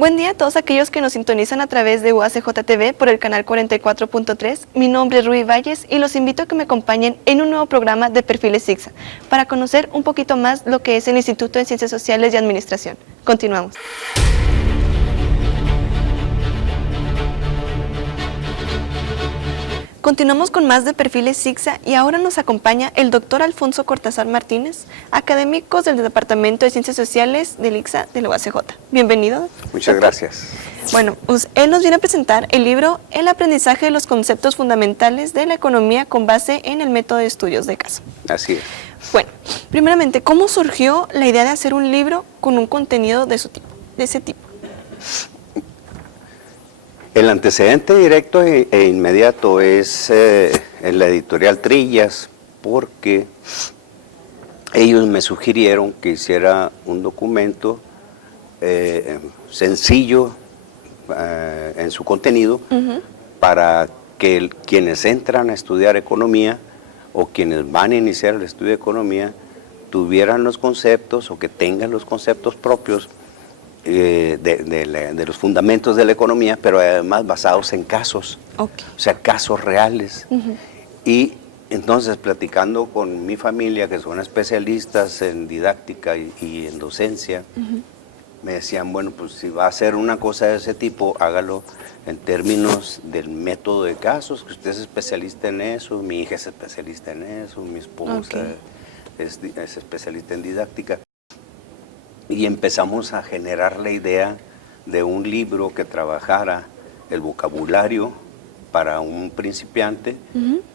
Buen día a todos aquellos que nos sintonizan a través de UACJ TV por el canal 44.3. Mi nombre es Ruby Valles y los invito a que me acompañen en un nuevo programa de Perfiles ICSA para conocer un poquito más lo que es el Instituto de Ciencias Sociales y Administración. Continuamos. Continuamos con más de Perfiles ICSA y ahora nos acompaña el doctor Alfonso Cortázar Martínez, académico del Departamento de Ciencias Sociales del ICSA de la UACJ. Bienvenido. Muchas gracias. Bueno, él nos viene a presentar el libro El aprendizaje de los conceptos fundamentales de la economía con base en el método de estudios de caso. Así es. Bueno, primeramente, ¿cómo surgió la idea de hacer un libro con un contenido de ese tipo? El antecedente directo e inmediato es en la editorial Trillas, porque ellos me sugirieron que hiciera un documento sencillo en su contenido para que quienes entran a estudiar economía o quienes van a iniciar el estudio de economía tuvieran los conceptos o que tengan los conceptos propios de los fundamentos de la economía, pero además basados en casos, o sea, casos reales. Y entonces, platicando con mi familia, que son especialistas en didáctica y en docencia, me decían, bueno, pues si va a hacer una cosa de ese tipo, hágalo en términos del método de casos, que usted es especialista en eso, mi hija es especialista en eso, mi esposa es especialista en didáctica. Y empezamos a generar la idea de un libro que trabajara el vocabulario para un principiante,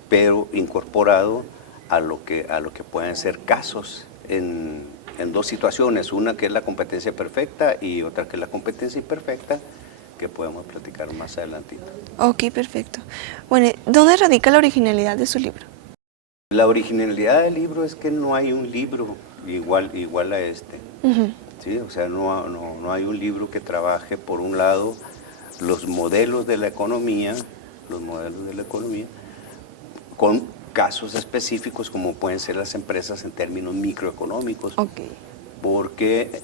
pero incorporado a lo que pueden ser casos en dos situaciones, una que es la competencia perfecta y otra que es la competencia imperfecta, que podemos platicar más adelantito. Ok, perfecto. Bueno, ¿dónde radica la originalidad de su libro? La originalidad del libro es que no hay un libro igual a este. ¿Sí? O sea, no hay un libro que trabaje, por un lado, los modelos de la economía, con casos específicos como pueden ser las empresas en términos microeconómicos. Porque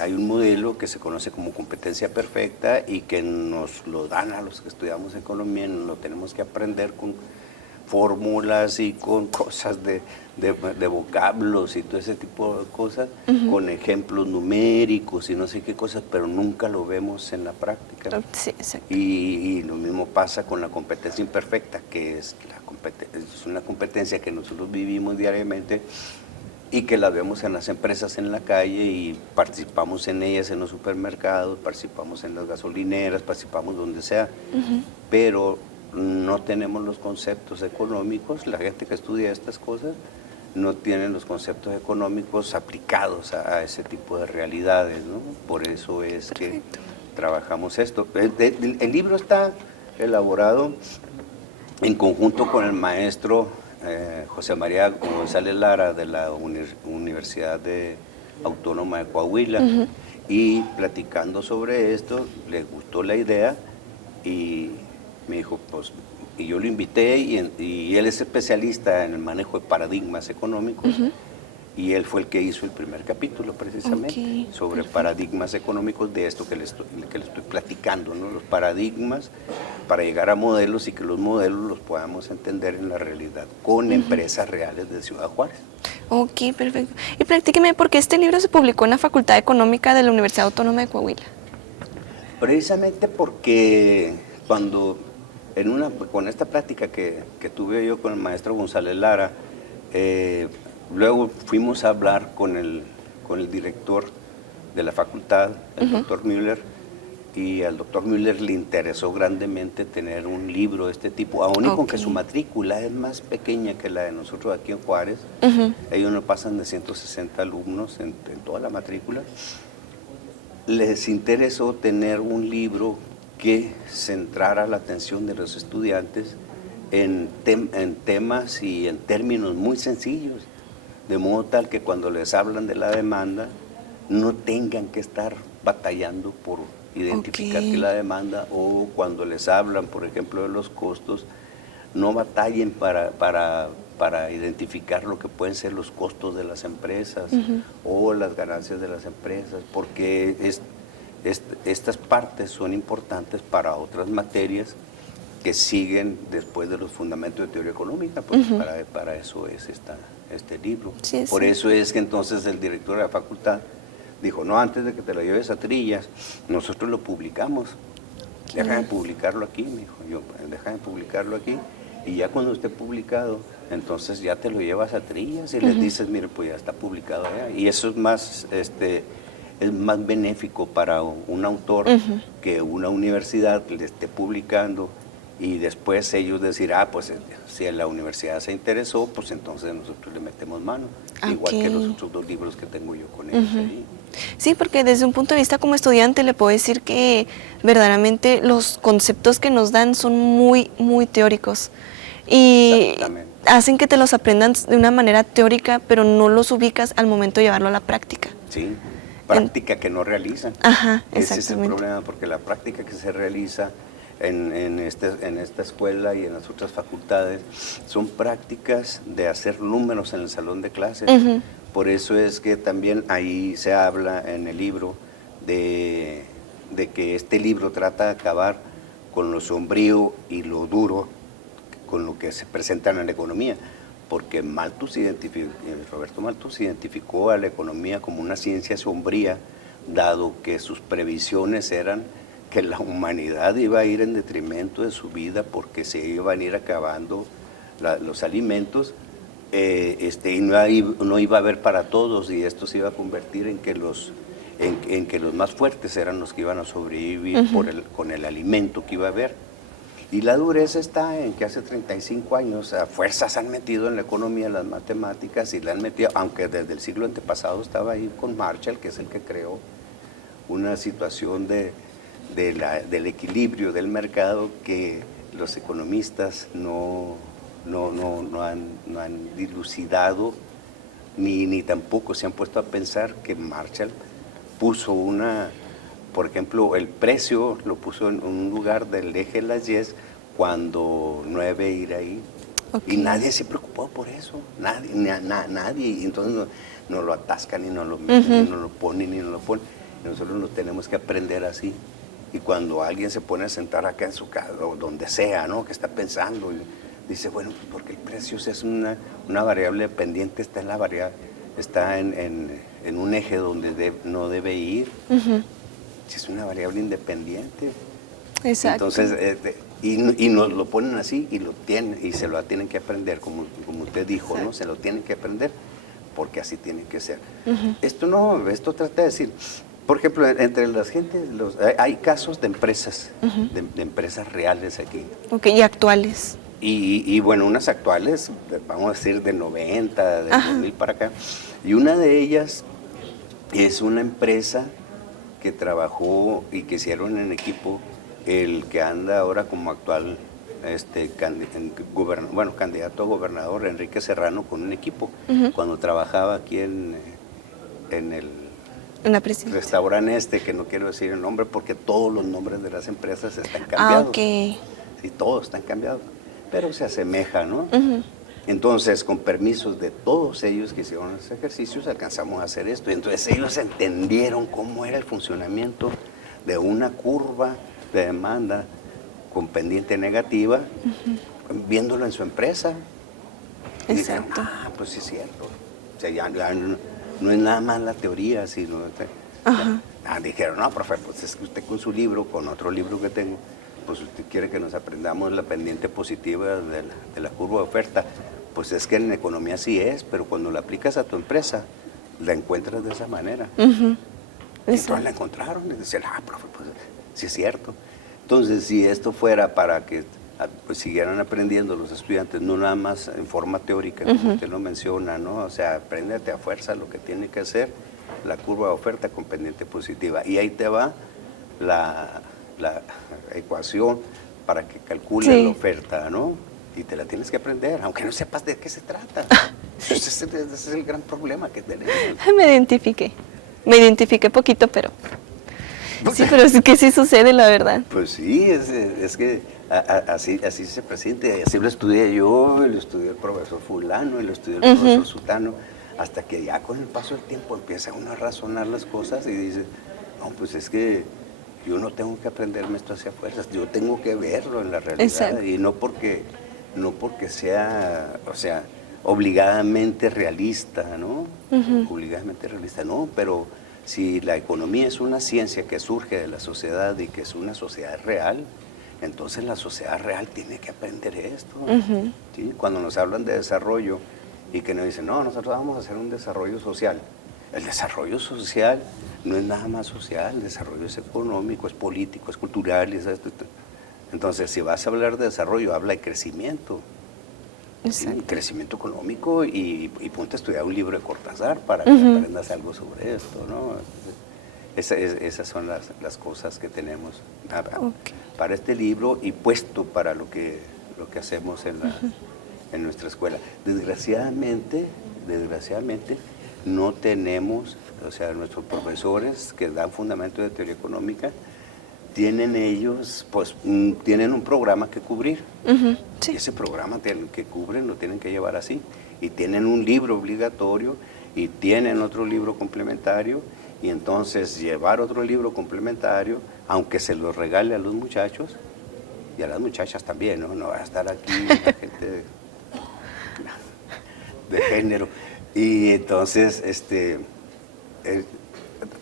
hay un modelo que se conoce como competencia perfecta y que nos lo dan a los que estudiamos economía, nos lo tenemos que aprender con fórmulas y con cosas de vocablos y todo ese tipo de cosas, con ejemplos numéricos y no sé qué cosas, pero nunca lo vemos en la práctica. Sí, exacto. Y lo mismo pasa con la competencia imperfecta, que es una competencia que nosotros vivimos diariamente y que la vemos en las empresas en la calle y participamos en ellas en los supermercados, participamos en las gasolineras, participamos donde sea, pero no tenemos los conceptos económicos. La gente que estudia estas cosas no tiene los conceptos económicos aplicados a ese tipo de realidades, ¿no? Por eso es que trabajamos esto. El libro está elaborado en conjunto con el maestro José María González Lara de la Universidad Autónoma de Coahuila, y platicando sobre esto, le gustó la idea y me dijo, pues, y yo lo invité y él es especialista en el manejo de paradigmas económicos y él fue el que hizo el primer capítulo precisamente sobre paradigmas económicos de esto que le estoy platicando, ¿no? Los paradigmas para llegar a modelos y que los modelos los podamos entender en la realidad con empresas reales de Ciudad Juárez. Ok, perfecto. Y platíqueme, ¿por qué este libro se publicó en la Facultad Económica de la Universidad Autónoma de Coahuila? Precisamente porque cuando con esta plática que tuve yo con el maestro González Lara, luego fuimos a hablar con el director de la facultad, el doctor Müller, y al doctor Müller le interesó grandemente tener un libro de este tipo, aún y con que su matrícula es más pequeña que la de nosotros aquí en Juárez. Ellos no pasan de 160 alumnos en toda la matrícula. Les interesó tener un libro que centrara la atención de los estudiantes en temas y en términos muy sencillos, de modo tal que cuando les hablan de la demanda no tengan que estar batallando por identificar que la demanda, o cuando les hablan, por ejemplo, de los costos, no batallen para identificar lo que pueden ser los costos de las empresas o las ganancias de las empresas, porque estas partes son importantes para otras materias que siguen después de los fundamentos de teoría económica, porque para eso es este libro. Sí, Por sí. eso es que entonces el director de la facultad dijo, no, antes de que te lo lleves a Trillas, nosotros lo publicamos. Déjame publicarlo aquí, me dijo. Yo, déjame publicarlo aquí, y ya cuando esté publicado, entonces ya te lo llevas a Trillas y les dices, mire, pues ya está publicado allá. Y eso es más benéfico para un autor que una universidad le esté publicando y después ellos decir, pues si la universidad se interesó, pues entonces nosotros le metemos mano. Igual que los otros 2 libros que tengo yo con ellos ahí. Sí, porque desde un punto de vista como estudiante le puedo decir que verdaderamente los conceptos que nos dan son muy, muy teóricos y hacen que te los aprendan de una manera teórica, pero no los ubicas al momento de llevarlo a la práctica. Sí, práctica que no realizan. Ajá, ese es el exactamente. problema, porque la práctica que se realiza en esta escuela y en las otras facultades son prácticas de hacer números en el salón de clases. Por eso es que también ahí se habla en el libro de que este libro trata de acabar con lo sombrío y lo duro con lo que se presenta en la economía, porque Roberto Malthus identificó a la economía como una ciencia sombría, dado que sus previsiones eran que la humanidad iba a ir en detrimento de su vida porque se iban a ir acabando los alimentos, y no iba a haber para todos, y esto se iba a convertir en que los más fuertes eran los que iban a sobrevivir con el alimento que iba a haber. Y la dureza está en que hace 35 años a fuerzas han metido en la economía las matemáticas, y la han metido, aunque desde el siglo antepasado estaba ahí con Marshall, que es el que creó una situación del equilibrio del mercado que los economistas no han dilucidado, ni tampoco se han puesto a pensar que Marshall puso por ejemplo, el precio lo puso en un lugar del eje de las Y cuando no debe ir ahí. Y nadie se preocupó por eso, nadie. Y entonces no lo atascan y no lo meten, y no lo ponen y no lo ponen. Nosotros nos tenemos que aprender así. Y cuando alguien se pone a sentar acá en su casa, o donde sea, ¿no?, que está pensando, y dice, bueno, pues porque el precio es una variable dependiente, está en un eje donde no debe ir. Si es una variable independiente. Exacto. Entonces, y nos lo ponen así y se lo tienen que aprender, como usted dijo, ¿no? Se lo tienen que aprender porque así tiene que ser. Esto trata de decir, por ejemplo, entre las gentes, hay casos de empresas, de empresas reales aquí. Y actuales. Y bueno, unas actuales, vamos a decir de 90, de 2000 para acá. Y una de ellas es una empresa que trabajó y que hicieron en equipo el que anda ahora como actual candidato a gobernador, Enrique Serrano, con un equipo, cuando trabajaba aquí en el restaurante que no quiero decir el nombre porque todos los nombres de las empresas están cambiados. Sí, todos están cambiados, pero se asemeja, ¿no? Entonces, con permisos de todos ellos que hicieron los ejercicios, alcanzamos a hacer esto. Y entonces ellos entendieron cómo era el funcionamiento de una curva de demanda con pendiente negativa, viéndolo en su empresa. Y dijeron, pues sí es cierto. O sea, ya no es nada más la teoría, sino... dijeron, no, profe, pues es que usted con su libro, con otro libro que tengo, pues usted quiere que nos aprendamos la pendiente positiva de la curva de oferta. Pues es que en economía sí es, pero cuando la aplicas a tu empresa, la encuentras de esa manera. Entonces la encontraron y decían, profe, pues sí es cierto. Entonces, si esto fuera para que pues, siguieran aprendiendo los estudiantes, no nada más en forma teórica, como usted lo menciona, ¿no? O sea, apréndete a fuerza lo que tiene que hacer la curva de oferta con pendiente positiva. Y ahí te va la ecuación para que calcule la oferta, ¿no? Y te la tienes que aprender, aunque no sepas de qué se trata. Ese es el gran problema que tenemos. Me identifiqué poquito, pero... Sí, pero es que sí sucede, la verdad. Pues sí, es que así se presenta, y así lo estudié yo, lo estudió el profesor fulano, y lo estudió el profesor sutano, hasta que ya con el paso del tiempo empieza uno a razonar las cosas y dice, No, pues es que yo no tengo que aprenderme esto hacia fuerzas, yo tengo que verlo en la realidad. Exacto. Y no porque sea, o sea, obligadamente realista, ¿no? Obligadamente realista, no, pero si la economía es una ciencia que surge de la sociedad y que es una sociedad real, entonces la sociedad real tiene que aprender esto. ¿Sí? Cuando nos hablan de desarrollo y que nos dicen, no, nosotros vamos a hacer un desarrollo social. El desarrollo social no es nada más social, el desarrollo es económico, es político, es cultural. Entonces, si vas a hablar de desarrollo, habla de crecimiento. ¿Sí? Crecimiento económico y ponte a estudiar un libro de Cortázar para que aprendas algo sobre esto, ¿no? Esas son las cosas que tenemos para este libro y puesto para lo que hacemos en nuestra escuela. Desgraciadamente, no tenemos, o sea, nuestros profesores que dan fundamento de teoría económica, tienen ellos, pues, tienen un programa que cubrir. Sí. Y ese programa que cubren lo tienen que llevar así. Y tienen un libro obligatorio y tienen otro libro complementario. Y entonces llevar otro libro complementario, aunque se lo regale a los muchachos y a las muchachas también, ¿no? No va a estar aquí la gente de género. Y entonces,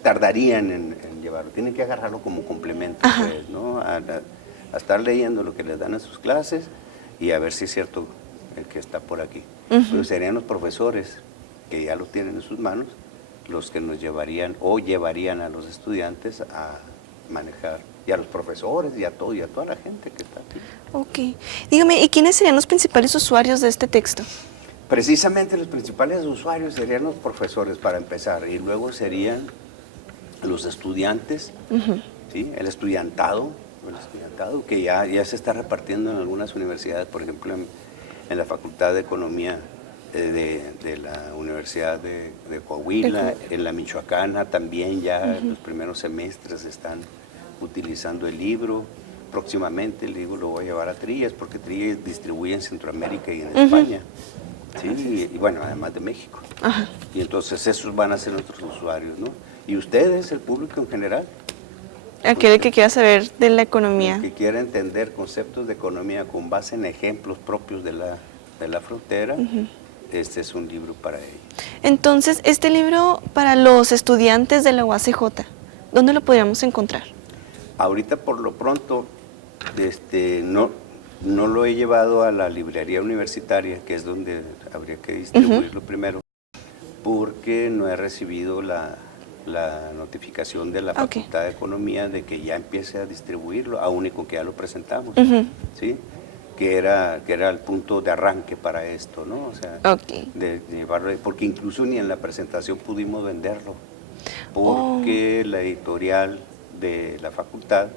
tardarían en llevarlo, tienen que agarrarlo como complemento, pues, ¿no? A estar leyendo lo que les dan en sus clases y a ver si es cierto el que está por aquí. Pero serían los profesores que ya lo tienen en sus manos los que nos llevarían o llevarían a los estudiantes a manejar, y a los profesores y a toda la gente que está aquí. Ok. Dígame, ¿y quiénes serían los principales usuarios de este texto? Precisamente los principales usuarios serían los profesores para empezar, y luego serían los estudiantes, ¿sí? El estudiantado que ya se está repartiendo en algunas universidades, por ejemplo en la Facultad de Economía de la Universidad de Coahuila, en la Michoacana también ya en los primeros semestres están utilizando el libro. Próximamente el libro lo voy a llevar a Trillas, porque Trillas distribuye en Centroamérica y en España. Sí, y bueno, además de México. Y entonces esos van a ser nuestros usuarios, ¿no? Y ustedes, el público en general. Aquel que quiera saber de la economía. El que quiera entender conceptos de economía con base en ejemplos propios de la frontera, este es un libro para ellos. Entonces, este libro para los estudiantes de la UACJ, ¿dónde lo podríamos encontrar? Ahorita por lo pronto, no lo he llevado a la librería universitaria, que es donde habría que distribuirlo primero, porque no he recibido la notificación de la Facultad de Economía de que ya empiece a distribuirlo, aún y con que ya lo presentamos, ¿sí? Que era el punto de arranque para esto, ¿no? O sea, de llevarlo, porque incluso ni en la presentación pudimos venderlo, porque la editorial de la facultad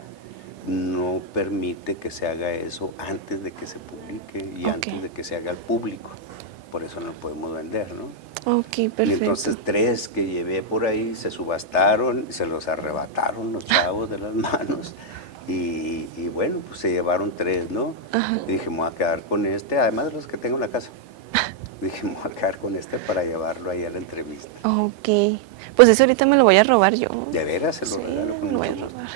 no permite que se haga eso antes de que se publique y antes de que se haga al público. Por eso no lo podemos vender, ¿no? Perfecto. Y entonces 3 que llevé por ahí se subastaron, se los arrebataron los chavos de las manos y bueno, pues se llevaron 3, ¿no? Y dije, me voy a quedar con este, además de los que tengo en la casa. Dije, me voy a quedar con este para llevarlo ahí a la entrevista. Pues ese ahorita me lo voy a robar yo. ¿De veras se lo regalo? Me lo voy a robar.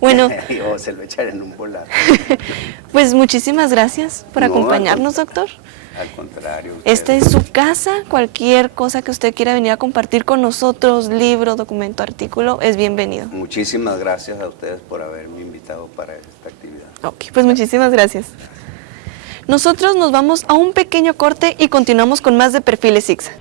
Bueno. O se lo echaré en un volado. Pues muchísimas gracias por acompañarnos, doctor. Al contrario. Esta es su casa, cualquier cosa que usted quiera venir a compartir con nosotros, libro, documento, artículo, es bienvenido. Muchísimas gracias a ustedes por haberme invitado para esta actividad. Pues muchísimas gracias. Nosotros nos vamos a un pequeño corte y continuamos con más de Perfiles ICSA.